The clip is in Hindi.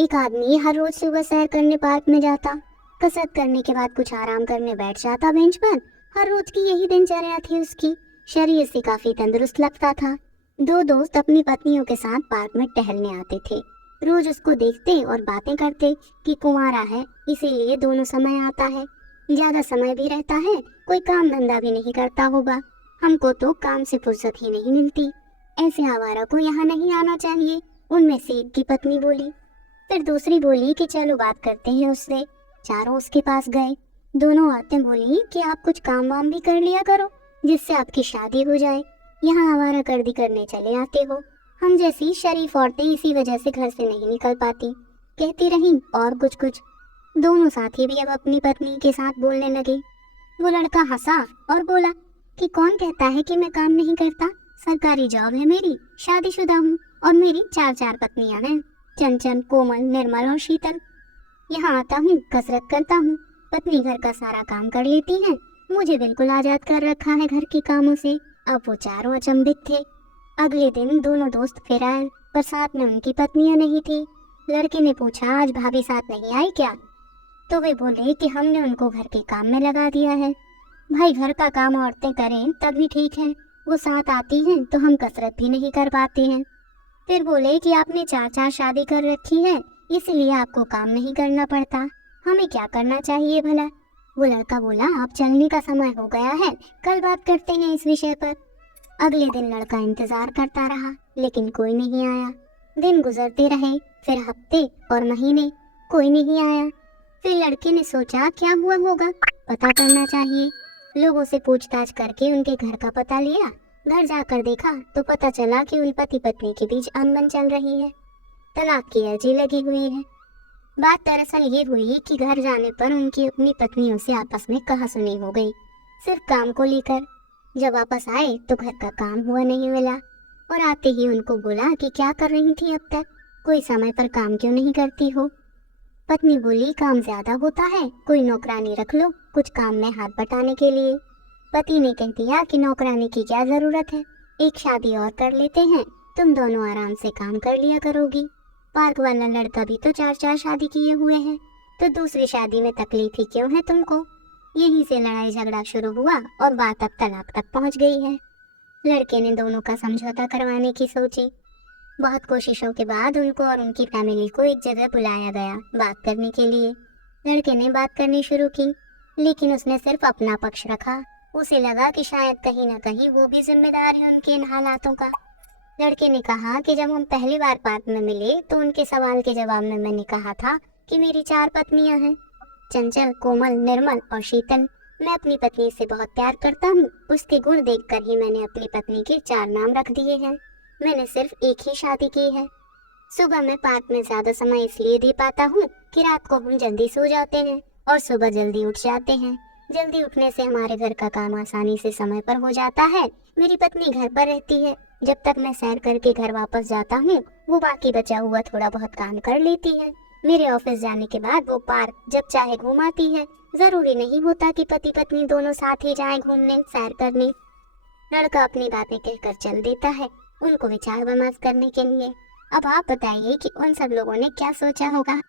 एक आदमी हर रोज सुबह सैर करने पार्क में जाता, कसरत करने के बाद कुछ आराम करने बैठ जाता बेंच पर। हर रोज की यही दिनचर्या थी उसकी। शरीर से काफी तंदुरुस्त लगता था। दो दोस्त अपनी पत्नियों के साथ पार्क में टहलने आते थे। रोज उसको देखते और बातें करते कि कुंवारा है, इसीलिए दोनों समय आता है, ज्यादा समय भी रहता है, कोई काम धंधा भी नहीं करता होगा, हमको तो काम से फुर्सत ही नहीं मिलती, ऐसे आवारा को यहाँ नहीं आना चाहिए। उनमें से एक की पत्नी बोली। फिर दूसरी बोली कि चलो बात करते हैं उससे। चारों उसके पास गए। दोनों औरतें बोली कि आप कुछ काम वाम भी कर लिया करो, जिससे आपकी शादी हो जाए। यहाँ आवारागर्दी करने चले आते हो। हम जैसी शरीफ औरतें इसी वजह से घर से नहीं निकल पाती, कहती रही और कुछ कुछ। दोनों साथी भी अब अपनी पत्नी के साथ बोलने लगे। वो लड़का हंसा और बोला कि कौन कहता है कि मैं काम नहीं करता, सरकारी जॉब है मेरी, शादीशुदा हूँ और मेरी चार चार पत्नियां हैं, चंचल, कोमल, निर्मल और शीतल। यहाँ आता हूँ, कसरत करता हूँ, पत्नी घर का सारा काम कर लेती है, मुझे बिल्कुल आजाद कर रखा है घर के कामों से। अब वो चारों अचंभित थे। अगले दिन दोनों दोस्त फिर आए, पर साथ में उनकी पत्नियां नहीं थी। लड़के ने पूछा, आज भाभी साथ नहीं आई क्या? तो वे बोले कि हमने उनको घर के काम में लगा दिया है। भाई, घर का काम औरतें करें तभी ठीक है, वो साथ आती हैं तो हम कसरत भी नहीं कर पाते हैं। फिर बोले कि आपने चार चार शादी कर रखी है, इसलिए आपको काम नहीं करना पड़ता, हमें क्या करना चाहिए भला? वो लड़का बोला, अब चलने का समय हो गया है, कल बात करते हैं इस विषय पर। अगले दिन लड़का इंतजार करता रहा, लेकिन कोई नहीं आया। दिन गुजरते रहे, फिर हफ्ते और महीने, कोई नहीं आया। फिर लड़के ने सोचा, क्या हुआ होगा, पता करना चाहिए। लोगों से पूछताछ करके उनके घर का पता लिया। घर जाकर देखा तो पता चला कि उन पति पत्नी के बीच अनबन चल रही है, तलाक की अर्जी लगी हुई है। बात दरअसल ये हुई कि घर जाने पर उनकी अपनी पत्नियों से आपस में कहासुनी हो गई, सिर्फ काम को लेकर। जब वापस आए तो घर का काम हुआ नहीं मिला, और आते ही उनको बोला कि क्या कर रही थी अब तक, कोई समय पर काम क्यों नहीं करती हो? पत्नी बोली, काम ज्यादा होता है, कोई नौकरानी रख लो कुछ काम में हाथ बटाने के लिए। पति ने कह दिया कि नौकरानी की क्या जरूरत है, एक शादी और कर लेते हैं, तुम दोनों आराम से काम कर लिया करोगी। पार्क वाला लड़का भी तो चार चार शादी किए हुए हैं, तो दूसरी शादी में तकलीफ ही क्यों है तुमको? यहीं से लड़ाई झगड़ा शुरू हुआ और बात अब तलाक तक पहुंच गई है। लड़के ने दोनों का समझौता करवाने की सोची। बहुत कोशिशों के बाद उनको और उनकी फैमिली को एक जगह बुलाया गया बात करने के लिए। लड़के ने बात करनी शुरू की, लेकिन उसने सिर्फ अपना पक्ष रखा। उसे लगा कि शायद कहीं ना कहीं वो भी जिम्मेदार है उनके इन हालातों का। लड़के ने कहा कि जब हम पहली बार पार्क में मिले तो उनके सवाल के जवाब में मैंने कहा था कि मेरी चार पत्नियां हैं, चंचल, कोमल, निर्मल और शीतल। मैं अपनी पत्नी से बहुत प्यार करता हूँ, उसके गुण देखकर ही मैंने अपनी पत्नी के चार नाम रख दिए हैं। मैंने सिर्फ एक ही शादी की है। सुबह मैं पार्क में ज्यादा समय इसलिए दे पाता हूँ कि रात को हम जल्दी सो जाते हैं और सुबह जल्दी उठ जाते हैं। जल्दी उठने से हमारे घर का काम आसानी से समय पर हो जाता है। मेरी पत्नी घर पर रहती है, जब तक मैं सैर करके घर वापस जाता हूँ वो बाकी बचा हुआ थोड़ा बहुत काम कर लेती है। मेरे ऑफिस जाने के बाद वो पार्क जब चाहे घुमाती है। जरूरी नहीं होता कि पति पत्नी दोनों साथ ही जाएं घूमने, सैर करने। लड़का अपनी बातें कहकर चल देता है, उनको विचार विमर्श करने के लिए। अब आप बताइए कि उन सब लोगों ने क्या सोचा होगा।